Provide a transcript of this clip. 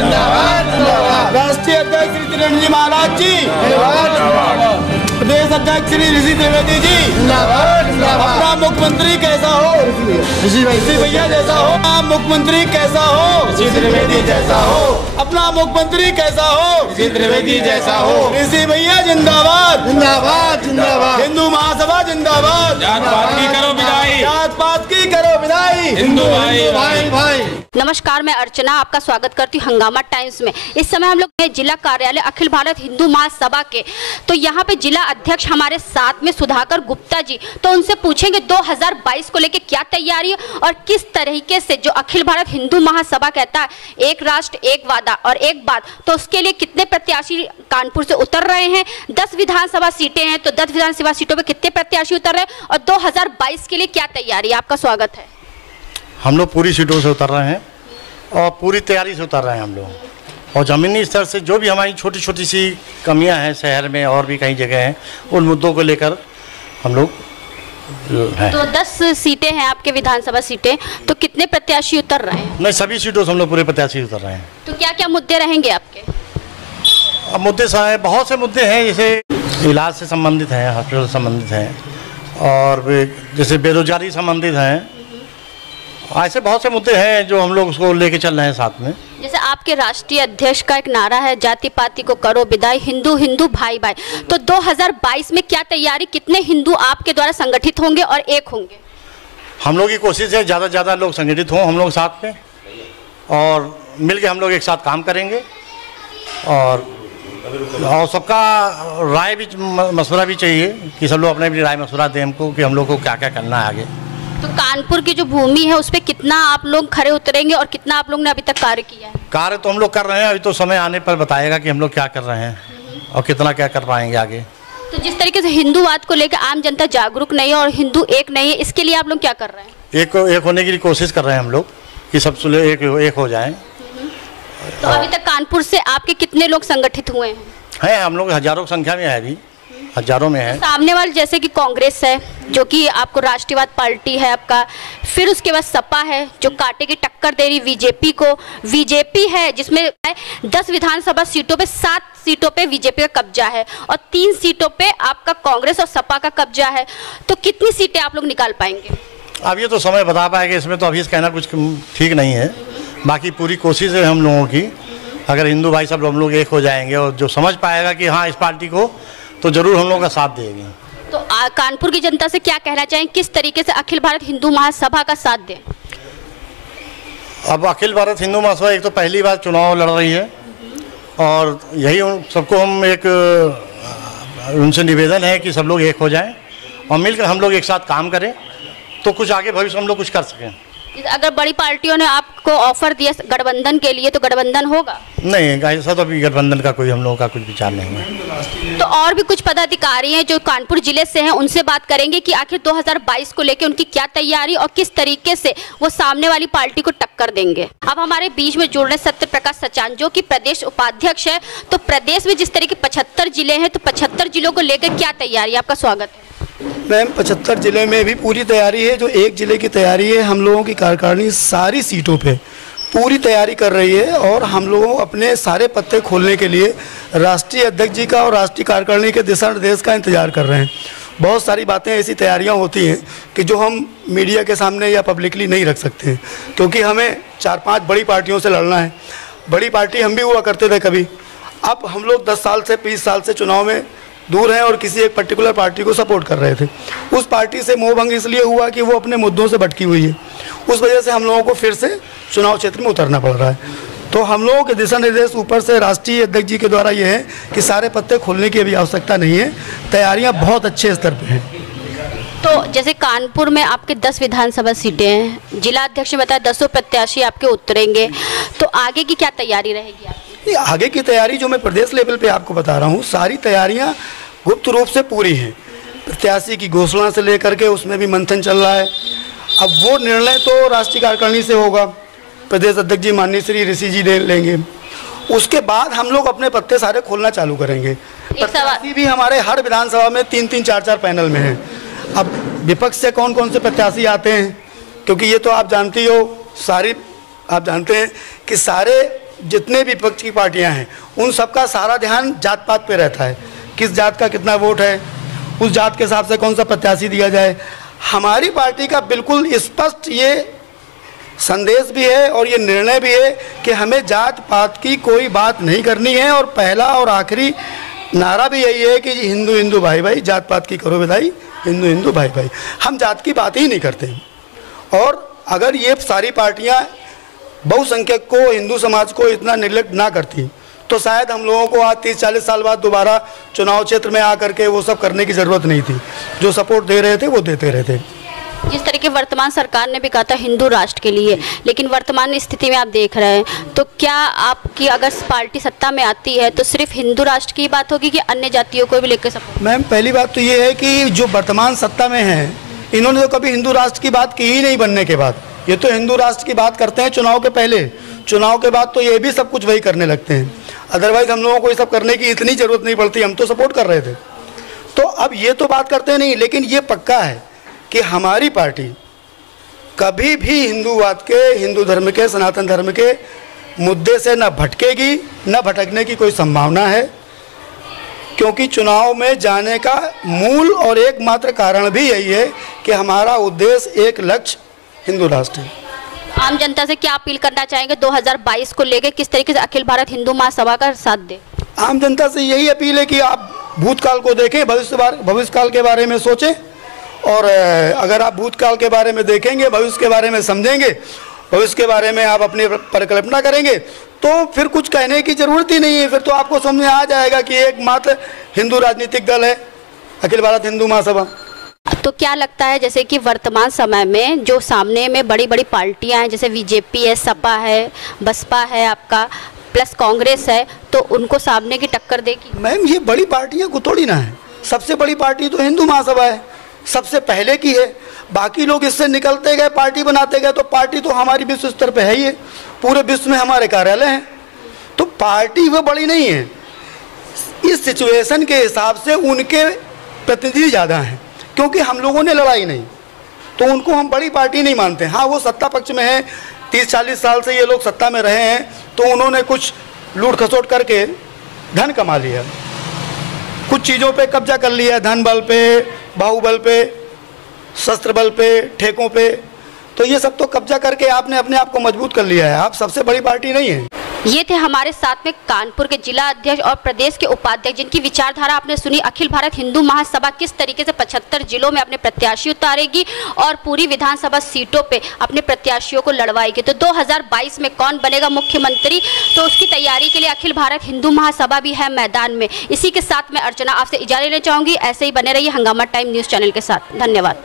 राष्ट्रीय अध्यक्ष श्री त्रिवेदी जी महाराज जी, प्रदेश अध्यक्ष श्री ऋषि त्रिवेदी जी, अपना मुख्यमंत्री कैसा हो, ऋषि भैया जैसा हो, अपना मुख्यमंत्री कैसा हो, ऋषि त्रिवेदी जैसा हो, अपना मुख्यमंत्री कैसा हो, ऋषि त्रिवेदी जैसा हो, ऋषि भैया जिंदाबाद, जिंदाबाद जिंदाबाद, हिंदू महासभा जिंदाबाद, जात पात की करो विदाई, जात पात की करो विदाई, हिंदू भाई भाई भाई। नमस्कार, मैं अर्चना आपका स्वागत करती हूँ हंगामा टाइम्स में। इस समय हम लोग हैं जिला कार्यालय अखिल भारत हिंदू महासभा के। तो यहाँ पे जिला अध्यक्ष हमारे साथ में सुधाकर गुप्ता जी, तो उनसे पूछेंगे 2022 को लेके क्या तैयारी और किस तरीके से जो अखिल भारत हिंदू महासभा कहता है एक राष्ट्र एक वादा और एक बात, तो उसके लिए कितने प्रत्याशी कानपुर से उतर रहे हैं। 10 विधानसभा सीटें हैं, तो 10 विधानसभा सीटों पर कितने प्रत्याशी उतर रहे हैं और 2022 के लिए क्या तैयारी। आपका स्वागत है। हम लोग पूरी सीटों से उतर रहे हैं और पूरी तैयारी से उतर रहे हैं हम लोग, और ज़मीनी स्तर से जो भी हमारी छोटी छोटी सी कमियां हैं शहर में और भी कई जगह हैं, उन मुद्दों को लेकर हम लोग हैं। तो 10 सीटें हैं आपके विधानसभा सीटें, तो कितने प्रत्याशी उतर रहे हैं। नहीं, सभी सीटों से हम लोग पूरे प्रत्याशी उतर रहे हैं। तो क्या क्या मुद्दे रहेंगे आपके। अब मुद्दे बहुत से मुद्दे हैं, जैसे इलाज से संबंधित हैं, हॉस्पिटल से संबंधित हैं, और जैसे बेरोजगारी संबंधित हैं। ऐसे बहुत से मुद्दे हैं जो हम लोग उसको लेके चल रहे हैं साथ में। जैसे आपके राष्ट्रीय अध्यक्ष का एक नारा है, जाति पाति को करो विदाई, हिंदू हिंदू भाई भाई। तो 2022 में क्या तैयारी, कितने हिंदू आपके द्वारा संगठित होंगे और एक होंगे। हम लोग की कोशिश है ज़्यादा से ज़्यादा लोग संगठित हों हम लोग साथ में, और मिल के हम लोग एक साथ काम करेंगे, और सबका राय भी मशवरा भी चाहिए कि सब लोग अपने भी राय मशवरा दें हमको कि हम लोग को क्या क्या करना है आगे। तो कानपुर की जो भूमि है उस पर कितना आप लोग खरे उतरेंगे और कितना आप लोग ने अभी तक कार्य किया है। कार्य तो हम लोग कर रहे हैं, अभी तो समय आने पर बताएगा कि हम लोग क्या कर रहे हैं और कितना क्या कर पाएंगे आगे। तो जिस तरीके से हिंदूवाद को लेकर आम जनता जागरूक नहीं है और हिंदू एक नहीं है, इसके लिए आप लोग क्या कर रहे हैं। एक होने की कोशिश कर रहे हैं हम लोग कि सब एक हो जाए। तो अभी तक कानपुर से आपके कितने लोग संगठित हुए हैं। हम लोग हजारों की संख्या में है, अभी हजारों में है। तो सामने वाले जैसे कि कांग्रेस है जो कि आपको राष्ट्रवाद पार्टी है आपका, फिर उसके बाद सपा है जो कांटे की टक्कर दे रही बीजेपी को, बीजेपी है जिसमें 10 विधानसभा सीटों पे 7 सीटों पे बीजेपी का कब्जा है और 3 सीटों पे आपका कांग्रेस और सपा का कब्जा है। तो कितनी सीटें आप लोग निकाल पाएंगे। अब ये तो समय बता पाएगा, इसमें तो अभी कहना कुछ ठीक नहीं है। बाकी पूरी कोशिश है हम लोगों की, अगर हिंदू भाई सब हम लोग एक हो जाएंगे और जो समझ पाएगा कि हाँ इस पार्टी को, तो जरूर हम लोगों का साथ देंगे। तो कानपुर की जनता से क्या कहना चाहेंगे, किस तरीके से अखिल भारत हिंदू महासभा का साथ दें। अब अखिल भारत हिंदू महासभा एक तो पहली बार चुनाव लड़ रही है, और यही सबको हम एक उनसे निवेदन है कि सब लोग एक हो जाएं और मिलकर हम लोग एक साथ काम करें, तो कुछ आगे भविष्य हम लोग कुछ कर सकें। अगर बड़ी पार्टियों ने आपको ऑफर दिया गठबंधन के लिए, तो गठबंधन होगा। नहीं, ऐसा तो अभी गठबंधन का कोई हम लोगों का कुछ विचार नहीं है। तो और भी कुछ पदाधिकारी हैं जो कानपुर जिले से हैं, उनसे बात करेंगे कि आखिर 2022 को लेकर उनकी क्या तैयारी और किस तरीके से वो सामने वाली पार्टी को टक्कर देंगे। अब हमारे बीच में जुड़ रहे सत्य प्रकाश सचान जो कि प्रदेश उपाध्यक्ष है। तो प्रदेश में जिस तरीके 75 जिले हैं, तो 75 जिलों को लेकर क्या तैयारी। आपका स्वागत है। मैम, 75 जिले में भी पूरी तैयारी है। जो एक जिले की तैयारी है, हम लोगों की कार्यकारिणी सारी सीटों पे पूरी तैयारी कर रही है, और हम लोग अपने सारे पत्ते खोलने के लिए राष्ट्रीय अध्यक्ष जी का और राष्ट्रीय कार्यकारिणी के दिशा निर्देश का इंतजार कर रहे हैं। बहुत सारी बातें ऐसी तैयारियां होती हैं कि जो हम मीडिया के सामने या पब्लिकली नहीं रख सकते हैं, क्योंकि हमें 4-5 बड़ी पार्टियों से लड़ना है। बड़ी पार्टी हम भी हुआ करते थे कभी, अब हम लोग 10 साल से 20 साल से चुनाव में दूर हैं और किसी एक पर्टिकुलर पार्टी को सपोर्ट कर रहे थे। उस पार्टी से मोहभंग इसलिए हुआ कि वो अपने मुद्दों से भटकी हुई है, उस वजह से हम लोगों को फिर से चुनाव क्षेत्र में उतरना पड़ रहा है। तो हम लोगों के दिशा निर्देश ऊपर से राष्ट्रीय अध्यक्ष जी के द्वारा ये है कि सारे पत्ते खोलने की अभी आवश्यकता नहीं है, तैयारियां बहुत अच्छे स्तर पर हैं। तो जैसे कानपुर में आपके 10 विधानसभा सीटें हैं, जिला अध्यक्ष ने बताया 10 प्रत्याशी आपके उतरेंगे, तो आगे की क्या तैयारी रहेगी आपकी। आगे की तैयारी जो मैं प्रदेश लेवल पे आपको बता रहा हूँ, सारी तैयारियां गुप्त रूप से पूरी हैं। प्रत्याशी की घोषणा से लेकर के उसमें भी मंथन चल रहा है। अब वो निर्णय तो राष्ट्रीय कार्यकारिणी से होगा, प्रदेश अध्यक्ष जी माननीय श्री ऋषि जी लेंगे। उसके बाद हम लोग अपने पत्ते सारे खोलना चालू करेंगे। प्रत्याशी भी हमारे हर विधानसभा में 3-3, 4-4 पैनल में हैं। अब विपक्ष से कौन कौन से प्रत्याशी आते हैं, क्योंकि ये तो आप जानती हो, आप जानते हैं कि सारे जितने भी विपक्ष की पार्टियां हैं उन सबका सारा ध्यान जात पात पे रहता है, किस जात का कितना वोट है, उस जात के हिसाब से कौन सा प्रत्याशी दिया जाए। हमारी पार्टी का बिल्कुल स्पष्ट ये संदेश भी है और ये निर्णय भी है कि हमें जात पात की कोई बात नहीं करनी है, और पहला और आखिरी नारा भी यही है कि हिंदू हिंदू भाई भाई, जात पात की करो विदाई, हिंदू हिंदू भाई भाई। हम जात की बात ही नहीं करते। और अगर ये सारी पार्टियां बहुसंख्यक को, हिंदू समाज को इतना निग्लेक्ट ना करती तो शायद हम लोगों को आज 30-40 साल बाद दोबारा चुनाव क्षेत्र में आकर के वो सब करने की ज़रूरत नहीं थी। जो सपोर्ट दे रहे थे वो देते रहे थे। जिस तरह की वर्तमान सरकार ने भी कहा था हिंदू राष्ट्र के लिए, लेकिन वर्तमान स्थिति में आप देख रहे हैं, तो क्या आपकी अगर पार्टी सत्ता में आती है तो सिर्फ हिंदू राष्ट्र की बात होगी कि अन्य जातियों को भी लेकर सपोर्ट? मैम, पहली बात तो ये है कि जो वर्तमान सत्ता में है इन्होंने तो कभी हिंदू राष्ट्र की बात की ही नहीं बनने के बाद। ये तो हिंदू राष्ट्र की बात करते हैं चुनाव के पहले, चुनाव के बाद तो ये भी सब कुछ वही करने लगते हैं। अदरवाइज हम लोगों को ये सब करने की इतनी ज़रूरत नहीं पड़ती, हम तो सपोर्ट कर रहे थे। तो अब ये तो बात करते नहीं, लेकिन ये पक्का है कि हमारी पार्टी कभी भी हिंदूवाद के, हिंदू धर्म के, सनातन धर्म के मुद्दे से न भटकेगी, न भटकने की कोई संभावना है, क्योंकि चुनाव में जाने का मूल और एकमात्र कारण भी यही है कि हमारा उद्देश्य, एक लक्ष्य हिंदू राष्ट्र है। आम जनता से क्या अपील करना चाहेंगे 2022 को लेकर, किस तरीके से अखिल भारत हिंदू महासभा का साथ दे? आम जनता से यही अपील है कि आप भूतकाल को देखें, भविष्यकाल के बारे में सोचें, और अगर आप भूतकाल के बारे में देखेंगे, भविष्य के बारे में समझेंगे, भविष्य के बारे में आप अपनी परिकल्पना करेंगे, तो फिर कुछ कहने की ज़रूरत ही नहीं है। फिर तो आपको समझ में आ जाएगा कि एकमात्र हिंदू राजनीतिक दल है अखिल भारत हिंदू महासभा। तो क्या लगता है जैसे कि वर्तमान समय में जो सामने में बड़ी बड़ी पार्टियां हैं, जैसे बीजेपी है, सपा है, बसपा है आपका, प्लस कांग्रेस है, तो उनको सामने की टक्कर देगी? मैम, ये बड़ी पार्टियां को थोड़ी ना है। सबसे बड़ी पार्टी तो हिंदू महासभा है, सबसे पहले की है। बाकी लोग इससे निकलते गए, पार्टी बनाते गए, तो पार्टी तो हमारी विश्व स्तर पे है ही है, पूरे विश्व में हमारे कार्यालय हैं, तो पार्टी वो बड़ी नहीं है। इस सिचुएशन के हिसाब से उनके प्रतिनिधि ज़्यादा हैं, क्योंकि हम लोगों ने लड़ाई नहीं, तो उनको हम बड़ी पार्टी नहीं मानते। हाँ, वो सत्ता पक्ष में है, 30-40 साल से ये लोग सत्ता में रहे हैं, तो उन्होंने कुछ लूट खसोट करके धन कमा लिया, कुछ चीज़ों पे कब्जा कर लिया, धन बल पे, बाहुबल पे, शस्त्र बल पे, ठेकों पे, तो ये सब तो कब्जा करके आपने अपने आप को मजबूत कर लिया है। आप सबसे बड़ी पार्टी नहीं है। ये थे हमारे साथ में कानपुर के जिला अध्यक्ष और प्रदेश के उपाध्यक्ष, जिनकी विचारधारा आपने सुनी। अखिल भारत हिंदू महासभा किस तरीके से 75 जिलों में अपने प्रत्याशी उतारेगी और पूरी विधानसभा सीटों पे अपने प्रत्याशियों को लड़वाएगी। तो 2022 में कौन बनेगा मुख्यमंत्री, तो उसकी तैयारी के लिए अखिल भारत हिंदू महासभा भी है मैदान में। इसी के साथ मैं अर्चना आपसे इजाजत लेना चाहूँगी। ऐसे ही बने रहिए हंगामा टाइम न्यूज़ चैनल के साथ। धन्यवाद।